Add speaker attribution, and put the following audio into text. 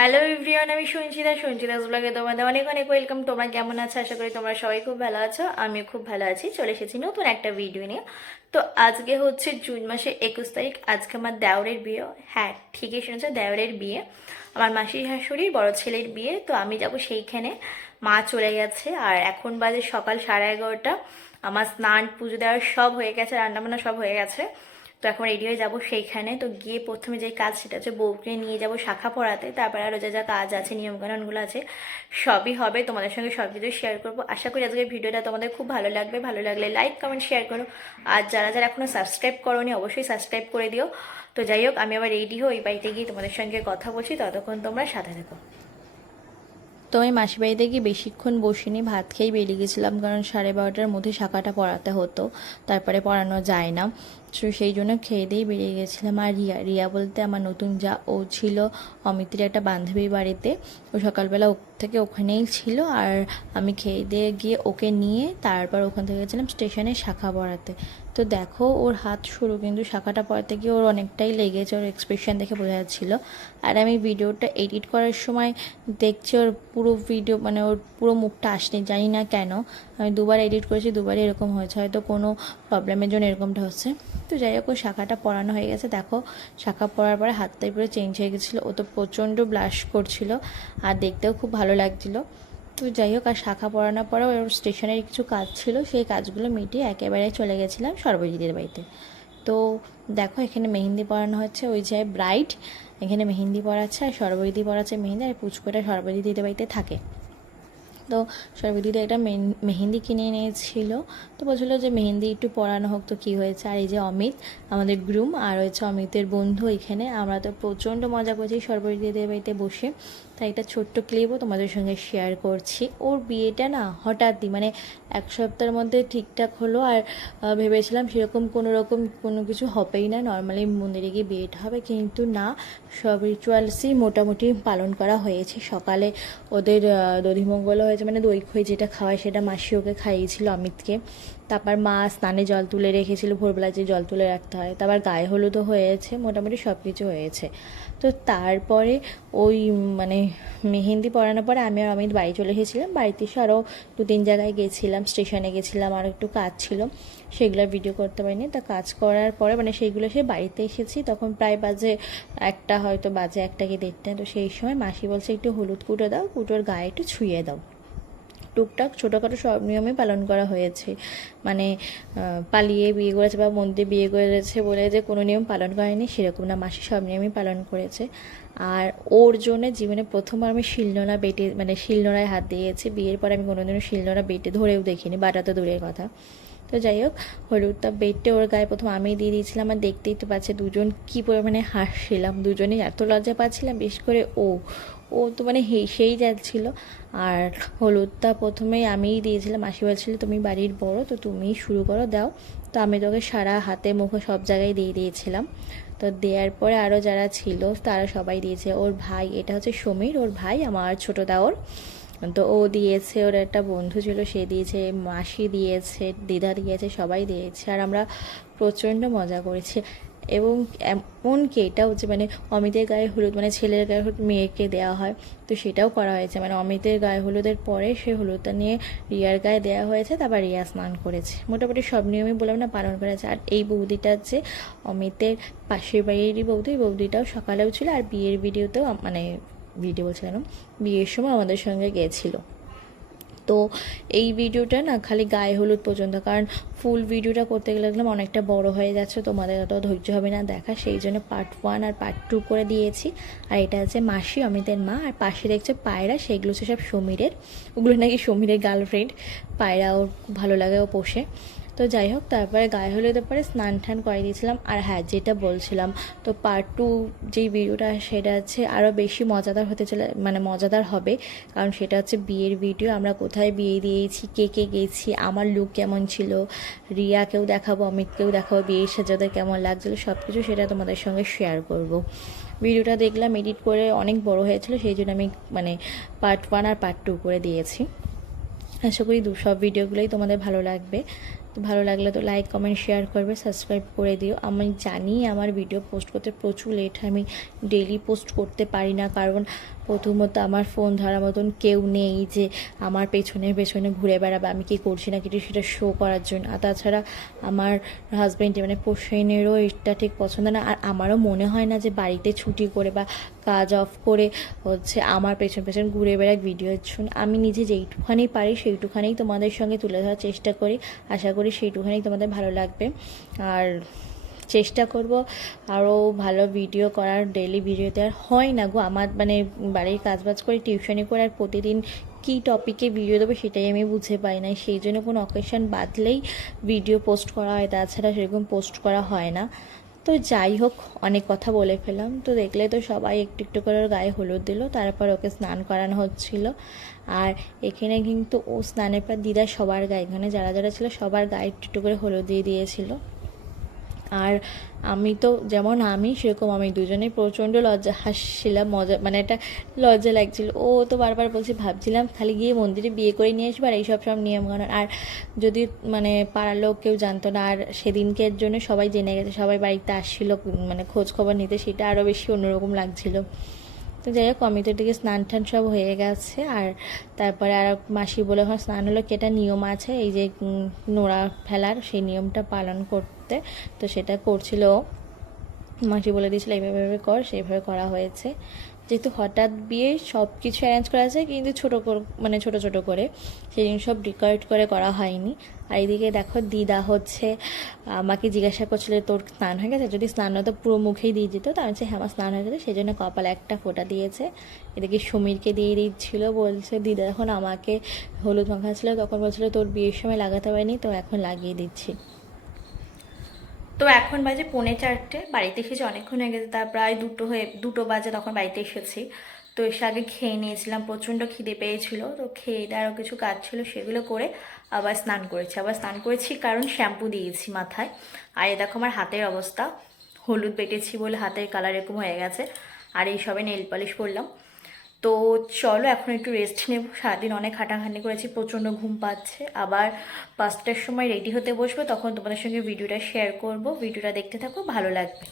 Speaker 1: Hello everyone আমি সঞ্চিতা সঞ্চিতাস ব্লগে তোমাদের অনেক অনেক ওয়েলকাম তোমরা কেমন আছো? আশা করি তোমরা সবাই খুব ভালো আছো। আমিও খুব ভালো আছি। চলে এসেছি নতুন একটা ভিডিও নিয়ে। তো আজকে হচ্ছে জুন মাসের একুশ তারিখ। আজকে আমার দেওরের বিয়ে। হ্যাঁ ঠিকই শুনেছো, দেওরের বিয়ে। আমার মাসির শাশুড়ির বড় ছেলের বিয়ে। তো আমি যাব সেইখানে। মা চলে গেছে। আর এখন বাজে সকাল সাড়ে এগারোটা। আমার স্নান, পুজো দেওয়ার সব হয়ে গেছে। রান্নাবান্না সব হয়ে গেছে। তো এখন রেডি হয়ে যাব সেইখানে। তো গিয়ে প্রথমে যে কাজ সেটা হচ্ছে বউকে নিয়ে যাব শাখা পড়াতে। তারপরে আরও যা যা কাজ আছে, নিয়মকানুনগুলো আছে, সবই হবে। তোমাদের সঙ্গে সব কিছু শেয়ার করব। আশা করি আজকের ভিডিওটা তোমাদের খুব ভালো লাগবে। ভালো লাগলে লাইক কমেন্ট শেয়ার করো। আর যারা যারা এখনও সাবস্ক্রাইব করোনি, অবশ্যই সাবস্ক্রাইব করে দিও। তো যাই হোক, আমি আবার রেডি হই বাড়িতে গিয়ে তোমাদের সঙ্গে কথা বলছি। ততক্ষণ তোমরা সাথে থেকো। তো আমি মাসি বাড়িতে গিয়ে বেশিক্ষণ বসিনি, ভাত খেয়েই বেরিয়ে গেছিলাম কারণ সাড়ে বারোটার মধ্যে শাখাটা পড়াতে হতো, তারপরে পড়ানো যায় না। তো সেই জন্য খেয়ে দিয়েই বেরিয়ে গেছিলাম। আর রিয়া রিয়া বলতে আমার নতুন যা ও ছিল, অমিতের একটা বান্ধবীর বাড়িতে, ও সকালবেলা ও থেকে ওখানেই ছিল। আর আমি খেয়ে দিয়ে গিয়ে ওকে নিয়ে তারপর ওখান থেকে গেছিলাম স্টেশনে শাখা পড়াতে। তো দেখো, ওর হাত শুরু কিন্তু শাখাটা পড়াতে গিয়ে ওর অনেকটাই লেগেছে, ওর এক্সপ্রেশন দেখে বোঝা যাচ্ছিল। আর আমি ভিডিওটা এডিট করার সময় দেখছি ওর পুরো ভিডিও মানে ওর পুরো মুখটা আসেনি, জানি না কেন। আমি দুবার এডিট করেছি দুবারই এরকম হয়েছে, হয়তো কোনো প্রবলেমের জন্য এরকমটা হচ্ছে। তো যাই হোক শাখাটা পড়ানো হয়ে গেছে। দেখো, শাখা পড়ার পরে হাতটাই পুরো চেঞ্জ হয়ে গেছিল। ও তো প্রচণ্ড ব্লাশ করছিল, আর দেখতেও খুব ভালো লাগছিল। তো যাই হোক, আর শাখা পড়ানোর পরে ওর স্টেশনের কিছু কাজ ছিল, সেই কাজগুলো মিটিয়ে একেবারে চলে গেছিলাম সর্বজিতের বাড়িতে। তো দেখো, এখানে মেহেন্দি পড়ানো হচ্ছে, ওই যে ব্রাইট, এখানে মেহেন্দি পড়াচ্ছে আর সর্বজিৎ পড়াচ্ছে মেহেন্দি, আর পুচকোটা সর্বজিতের বাড়িতে থাকে। তো সর্বদিদি একটা মেহেন্দি কিনে এনেছিল, তো বলছিল যে মেহেন্দি একটু পরানো হোক, তো কী হয়েছে? আর এই যে অমিত, আমাদের গ্রুম আর হচ্ছে অমিতের বন্ধু এখানে। আমরা তো প্রচণ্ড মজা করছি সর্বদিদিদের বাড়িতে বসে। তাই একটা ছোট্ট ক্লিপও তোমাদের সঙ্গে শেয়ার করছি। ওর বিয়েটা না হঠাৎই মানে এক সপ্তাহের মধ্যে ঠিকঠাক হলো আর ভেবেছিলাম সেরকম কোনো রকম কোনো কিছু হবেই না নর্মালি মন্দিরে গিয়ে বিয়েটা হবে। কিন্তু না, সব রিচুয়ালসই মোটামুটি পালন করা হয়েছে। সকালে ওদের দধিমঙ্গল হয়েছে মানে দই খই যেটা খাওয়ায় সেটা মাসি ওকে খাইয়েছিল অমিতকে। তারপর মা স্নানে জল তুলে রেখেছিল, ভোরবেলা যে জল তুলে রাখতে হয়। তারপর গায়ে হলুদও হয়েছে, মোটামুটি সব কিছু হয়েছে। তো তারপরে ওই মানে মেহেন্দি পরানোর পরে আমি আর অমিত বাড়ি চলে এসেছিলাম। বাড়িতে এসে আরও দু তিন জায়গায় গেছিলাম, স্টেশনে গেছিলাম, আর একটু কাজ ছিল। সেগুলো ভিডিও করতে পারিনি। তা কাজ করার পরে মানে সেইগুলো সে বাড়িতে এসেছি, তখন প্রায় বাজে একটা, হয়তো বাজে একটা কি দেড়টা তো সেই সময় মাসি বলছে, একটু হলুদ কুটো দাও, কুটোর গায়ে একটু ছুঁয়ে দাও। টুকটাক ছোটোখাটো সব নিয়মই পালন করা হয়েছে। মানে পালিয়ে বিয়ে করেছে বা মন্দিরে বিয়ে করেছে বলে যে কোনো নিয়ম পালন করেনি, সেরকম না। মাসি সব নিয়মই পালন করেছে। আর ওর জন্য জীবনে প্রথমবার আমি শিলনোড়া বেটে মানে শিলনোড়ায় হাত দিয়েছি। বিয়ের পরে আমি কোনোদিনও শিলনোড়া বেটে ধরেও দেখিনি, বাটা তো দূরের কথা। তো যাই হোক, হলুদটা বেটে ওর গায়ে প্রথম আমি দিয়ে দিয়েছিলাম আর দেখতেই তো পাচ্ছে দুজন কী পরিমাণে হাসছিলাম। দুজনেই এত লজ্জা পাচ্ছিলাম, বিশেষ করে ও। ও তো মানে হেসেই যাচ্ছিল আর হলুদটা প্রথমেই আমিই দিয়েছিলাম। মাসি বলছিল, তুমি বাড়ির বড়, তো তুমিই শুরু করো, দাও। তো আমি তোকে সারা হাতে মুখে সব জায়গায় দিয়ে দিয়েছিলাম। তো দেওয়ার পরে আরও যারা ছিল, তারা সবাই দিয়েছে। ওর ভাই, এটা হচ্ছে সমীর, ওর ভাই, আমার ছোটো দাওর। তো ও দিয়েছে, ওর একটা বন্ধু ছিল, সে দিয়েছে, মাসি দিয়েছে, দিদা দিয়েছে, সবাই দিয়েছে। আর আমরা প্রচণ্ড মজা করেছি। এবং এমনকি এটাও যে মানে অমিতের গায়ে হলুদ মানে ছেলের গায়ে হলুদ মেয়েকে দেওয়া হয়, তো সেটাও করা হয়েছে। মানে অমিতের গায়ে হলুদের পরে সে হলুদটা নিয়ে রিয়ার গায়ে দেওয়া হয়েছে, তারপর রিয়া স্নান করেছে। মোটামুটি সব নিয়মই বললাম না, পালন করেছে আর এই বৌদিটা হচ্ছে অমিতের পাশের বাড়িরই বৌদি, বৌদিটাও সকালেও ছিল, আর বিয়ের ভিডিওতেও মানে ভিডিও বলছিলাম, বিয়ের সময় আমাদের সঙ্গে গেছিল। তো এই ভিডিওটা না খালি গায়ে হলুদ পর্যন্ত, কারণ ফুল ভিডিওটা করতে গেলে দেখলাম অনেকটা বড় হয়ে যাচ্ছে, তোমাদের অত ধৈর্য হবে না দেখা, সেই জন্য পার্ট ওয়ান আর পার্ট টু করে দিয়েছি। আর এটা আছে মাসি, অমিতের মা, আর পাশে দেখছে পায়রা, সেগুলো হচ্ছে সব সমীরের, ওগুলো নাকি সমীরের গার্লফ্রেন্ড পায়রা ওর ভালো লাগে ও পোষে। তো যাই হোক, তারপরে গায়ে হলুদের পরে স্নান টান করে দিয়েছিলাম। আর হ্যাঁ যেটা বলছিলাম, তো পার্ট টু যেই ভিডিওটা সেটা হচ্ছে আরও বেশি মজাদার হতে চলে মানে মজাদার হবে। কারণ সেটা হচ্ছে বিয়ের ভিডিও আমরা কোথায় বিয়ে দিয়েছি, কে কে গেছি, আমার লুক কেমন ছিল, রিয়াকেও দেখাবো, অমিতকেও দেখাবো, বিয়ের সাজাতে কেমন লাগছিল সব কিছু সেটা তোমাদের সঙ্গে শেয়ার করব। ভিডিওটা দেখলাম এডিট করে অনেক বড় হয়েছিল, সেই জন্য আমি মানে পার্ট ওয়ান আর পার্ট টু করে দিয়েছি। আশা করি দু, সব ভিডিওগুলোই তোমাদের ভালো লাগবে। তো ভালো লাগলে তো লাইক কমেন্ট শেয়ার করবে সাবস্ক্রাইব করে দিও। আমি জানি আমার ভিডিও পোস্ট করতে প্রচুর লেট আমি ডেলি পোস্ট করতে পারি না, কারণ প্রথমত আমার ফোন ধরার মতন কেউ নেই যে আমার পেছনে পেছনে ঘুরে বেড়াবে, আমি কি করছি না কিছু সেটা শো করার জন্য। আর তাছাড়া আমার হাজব্যান্ড মানে পোষেনেরও এটা ঠিক পছন্দ না। আর আমারও মনে হয় না যে বাড়িতে ছুটি করে বা কাজ অফ করে হচ্ছে আমার পেছন পেছন ঘুরে বেড়াক ভিডিওর জন্য আমি নিজে যেইটুখানি পারি সেইটুখানেই তোমাদের সঙ্গে তুলে ধরার চেষ্টা করি। আশা করি সেইটুখানি তোমাদের ভালো লাগবে। আর চেষ্টা করব। আরও ভালো ভিডিও করার ডেলি ভিডিও আর হয় না গো। আমার মানে বাড়ির কাজবাজ করে টিউশনি করে আর প্রতিদিন কী টপিকে ভিডিও দেবো সেটাই আমি বুঝে পাই না সেই জন্য কোনো অকেশন বাদলেই ভিডিও পোস্ট করা হয়। তাছাড়া সেরকম পোস্ট করা হয় না। তো যাই হোক, অনেক কথা বলে ফেলাম তো দেখলে তো সবাই একটু একটু করে ওর গায়ে হলুদ দিল। তারপর ওকে স্নান করানো হচ্ছিল। আর এখানে কিন্তু ও স্নানের পর দিদা সবার গায়ে, এখানে যারা যারা ছিল সবার গায়ে একটু একটু করে হলুদ দিয়ে দিয়েছিল। আর আমি তো যেমন আমি, সেরকম আমি দুজনেই প্রচণ্ড লজ্জা, হাসছিলাম, মজা মানে একটা লজ্জা লাগছিল। ও তো বারবার বলছে, ভাবছিলাম খালি গিয়ে মন্দিরে বিয়ে করে নিয়ে আসব আর এইসব সব নিয়মকানুন। আর যদি মানে পাড়ার লোক কেউ জানতো না, আর সেদিনকের জন্য সবাই জেনে গেছে, সবাই বাড়িতে আসছিল মানে খোঁজ খবর নিতে, সেটা আরও বেশি অন্যরকম লাগছিল। তো যাই হোক আমি তো দিকে স্নান টান সব হয়ে গেছে, আর তারপরে আর মাসি বলে ওখানে স্নান হলো কেটা নিয়ম আছে, এই যে নোড়া ফেলার, সেই নিয়মটা পালন করতে তো সেটা করছিল মাসি বলে দিয়েছিল এইভাবে এইভাবে কর সেইভাবে করা হয়েছে। যেহেতু হঠাৎ বিয়ে সব কিছু অ্যারেঞ্জ করা আছে কিন্তু ছোটো মানে ছোটো ছোটো করে। সেই জিনিস সব ডিকোরেট করে করা হয়নি। আর এদিকে দেখো দিদা হচ্ছে আমাকে জিজ্ঞাসা করছিল তোর স্নান হয়ে গেছে? যদি স্নান হতো পুরো মুখেই দিয়ে দিত। তো আমি বলছি, হ্যাঁ স্নান হয়ে গেছে। সেই জন্য কপালে একটা ফোঁটা দিয়েছে। এদিকে সমীরকে দিয়ে দিচ্ছিল বলছে দিদা যখন আমাকে হলুদ মাখা ছিল তখন বলছিল তোর বিয়ের সময় লাগাতে পারিনি তো এখন লাগিয়ে দিচ্ছি। তো এখন বাজে পৌনে চারটে, বাড়িতে এসেছি অনেকক্ষণ হয়ে গেছে তার প্রায় দুটো হয়ে, দুটো বাজে তখন বাড়িতে এসেছি। তো এসে আগে খেয়ে নিয়েছিলাম, প্রচণ্ড খিদে পেয়েছিল, তো খেয়ে দিয়ে আরও কিছু কাজ ছিল সেগুলো করে আবার স্নান করেছি। আবার স্নান করেছি কারণ শ্যাম্পু দিয়েছি মাথায়। আর এ দেখো আমার হাতের অবস্থা, হলুদ বেটেছি বলে হাতের কালার এরকম হয়ে গেছে। আর এই সবে নেল পালিশ করলাম তো চলো এখন একটু রেস্ট নেব। সারাদিন অনেক হাঁটাহাঁটি করেছি, প্রচণ্ড ঘুম পাচ্ছে। আবার পাঁচটার সময় রেডি হতে বসবো, তখন তোমাদের সঙ্গে ভিডিওটা শেয়ার করব। ভিডিওটা দেখতে থাকো, ভালো লাগবে।